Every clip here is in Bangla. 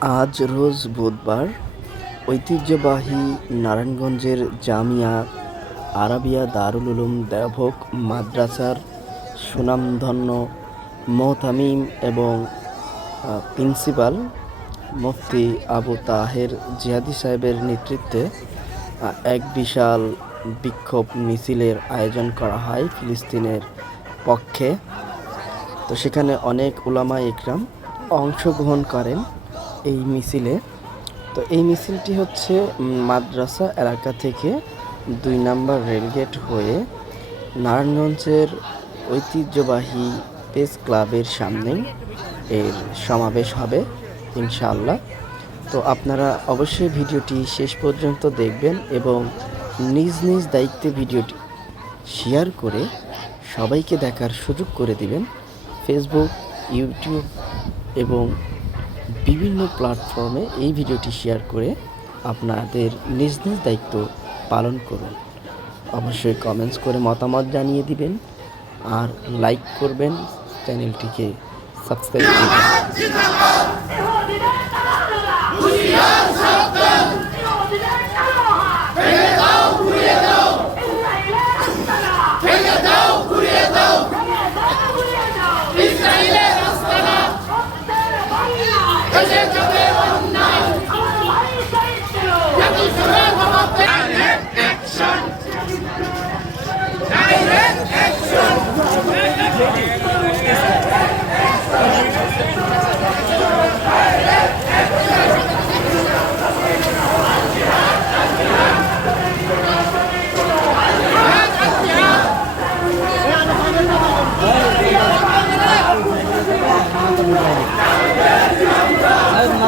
আজ রোজ বুধবার ঐতিহ্যবাহী নারায়ণগঞ্জের জামিয়া আরাবিয়া দারুল উলুম দেওভোগ মাদ্রাসার সুনামধন্য মোহতামিম এবং প্রিন্সিপাল মুফতি আবু তাহের জিহাদি সাহেবের নেতৃত্বে এক বিশাল বিক্ষোভ মিছিলের আয়োজন করা হয় ফিলিস্তিনের পক্ষে। তো সেখানে অনেক উলামা ইকরাম অংশগ্রহণ করেন। এই মিছিলে। তো এই মিছিলটি হচ্ছে মাদ্রাসা এলাকা থেকে দুই নাম্বার রেলগেট হয়ে নারায়ণগঞ্জের ঐতিহ্যবাহী প্রেস ক্লাবের সামনে এর সমাবেশ হবে, ইনশাআল্লাহ। তো আপনারা অবশ্যই ভিডিওটি শেষ পর্যন্ত দেখবেন এবং নিজ নিজ দায়িত্বে ভিডিওটি শেয়ার করে সবাইকে দেখার সুযোগ করে দিবেন। ফেসবুক ইউটিউব এবং বিভিন্ন প্ল্যাটফর্মে এই ভিডিওটি শেয়ার করে আপনাদের নিজ নিজ দায়িত্ব পালন করুন অবশ্যই কমেন্টস করে মতামত জানিয়ে দিবেন আর লাইক করবেন চ্যানেলটিকে সাবস্ক্রাইব করবেন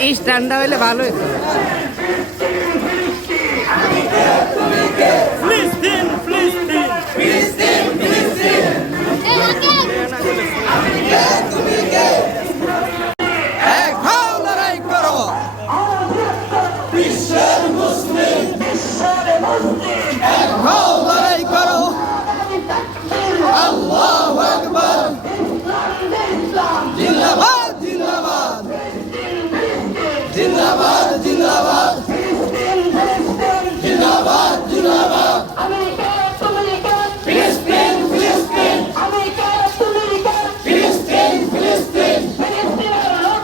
এই স্ট্যান্ডটা হইলে ভালো হতো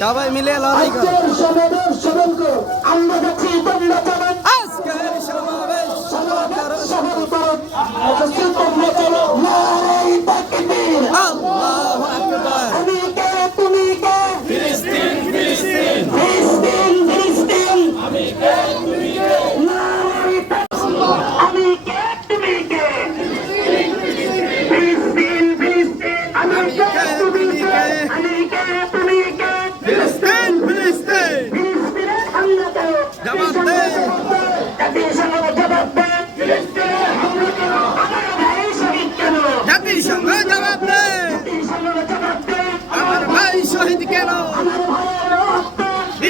সবাই মিলে লড়াই করো সমাবেশ সফল করো আমরা দেখছি তোমরা চলো আজকের সমাবেশ সফল করো আমরা দেখছি তোমরা চলো নারাই তাকবীর আল্লাহু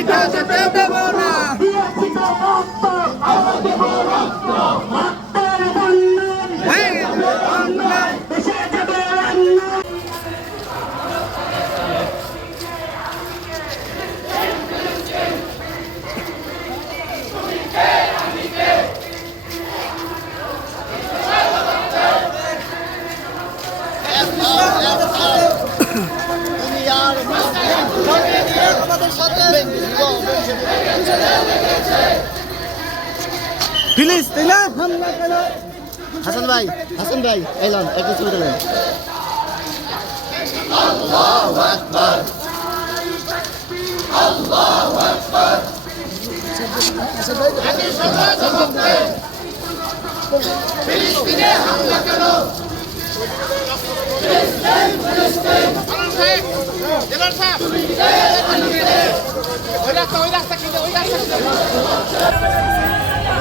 가자. ফিলিস্তিনে হামলা কেন হাসান ভাই হাসান ভাই এলাম একটু ছবি তুলেন। আল্লাহু আকবার আল্লাহু আকবার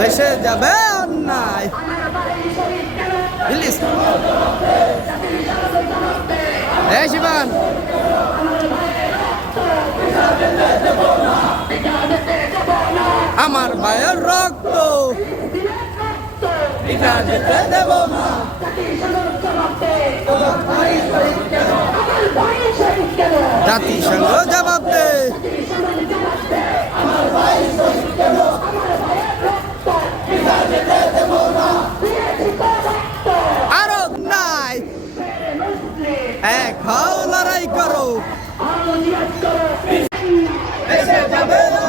ভেসে যাবে অন্যায় প্লিজ এই শিবান। আমার মায়ের রক্ত। দেব না। জাতিসংঘ জবাব দে। আরও দেশে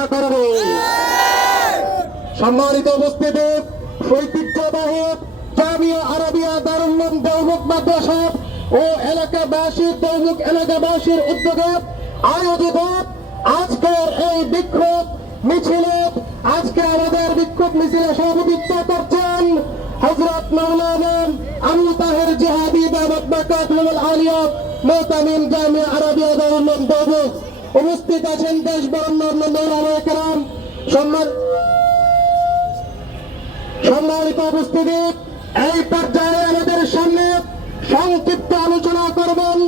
সহযোগিতা করবে সম্মানিত উপস্থিতি ঐতিহ্যবাহী জামিয়া আরবিয়া দারুল্লাম দৌমুখ মাদ্রাসা ও এলাকাবাসী দৌমুখ এলাকাবাসীর উদ্যোগে আয়োজিত আজকের এই বিক্ষোভ মিছিলে। আজকে আমাদের বিক্ষোভ মিছিলে সভাপতিত্ব করছেন হজরত মৌলানা আবু তাহের জিহাদি দামত বাকাতুল আলিয়া মোতামিম জামিয়া আরবিয়া দারুল্লাম দৌমুখ উপস্থিত আছেন দেশ বরণ্য মৌলানা সম্মান সম্মানিত উপস্থিতি এই পর্যায়ে আমাদের সামনে সংক্ষিপ্ত আলোচনা করবেন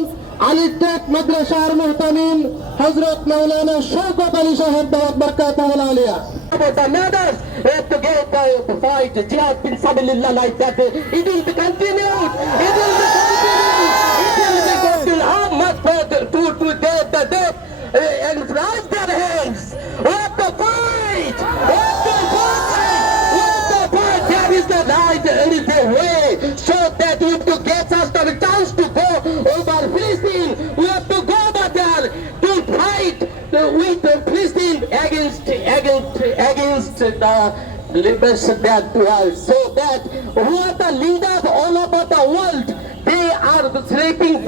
আলিটেক মাদ্রাসার মুহতামিম হজরত মৌলানা শৌকত আলী সাহেব দাওয়াত বরকাত Alia The mothers have to get uh, to fight jihad bin sabilillah like that. It will be continued. It will be continued. It will be continued. How much for the, to to the the death uh, and raise their hands. Have to fight. Have to fight. Have to fight. There is the light. There is the way. So that have to get us the chance to go over Philistine. We have to go over there to fight with the Philistine against against against the libers that world. So that who are the leaders all over the world? They are sleeping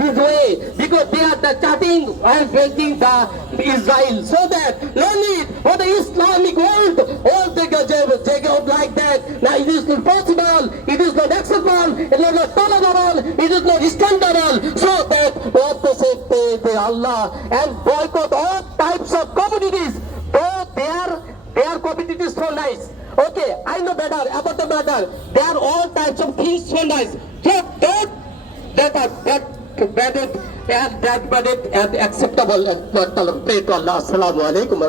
the chatting and painting the Israel. So that no need for the Islamic world all they go they go like that. Now it is not possible. It is not acceptable. It is not tolerable. It is not standable. So that what to say the, the Allah and boycott all types of communities. Though they are they are communities so nice. Okay, I know better about the matter. They are all types of things so nice. So don't that are that bad and that bad it acceptable and pray to Allah. Assalamu alaikum.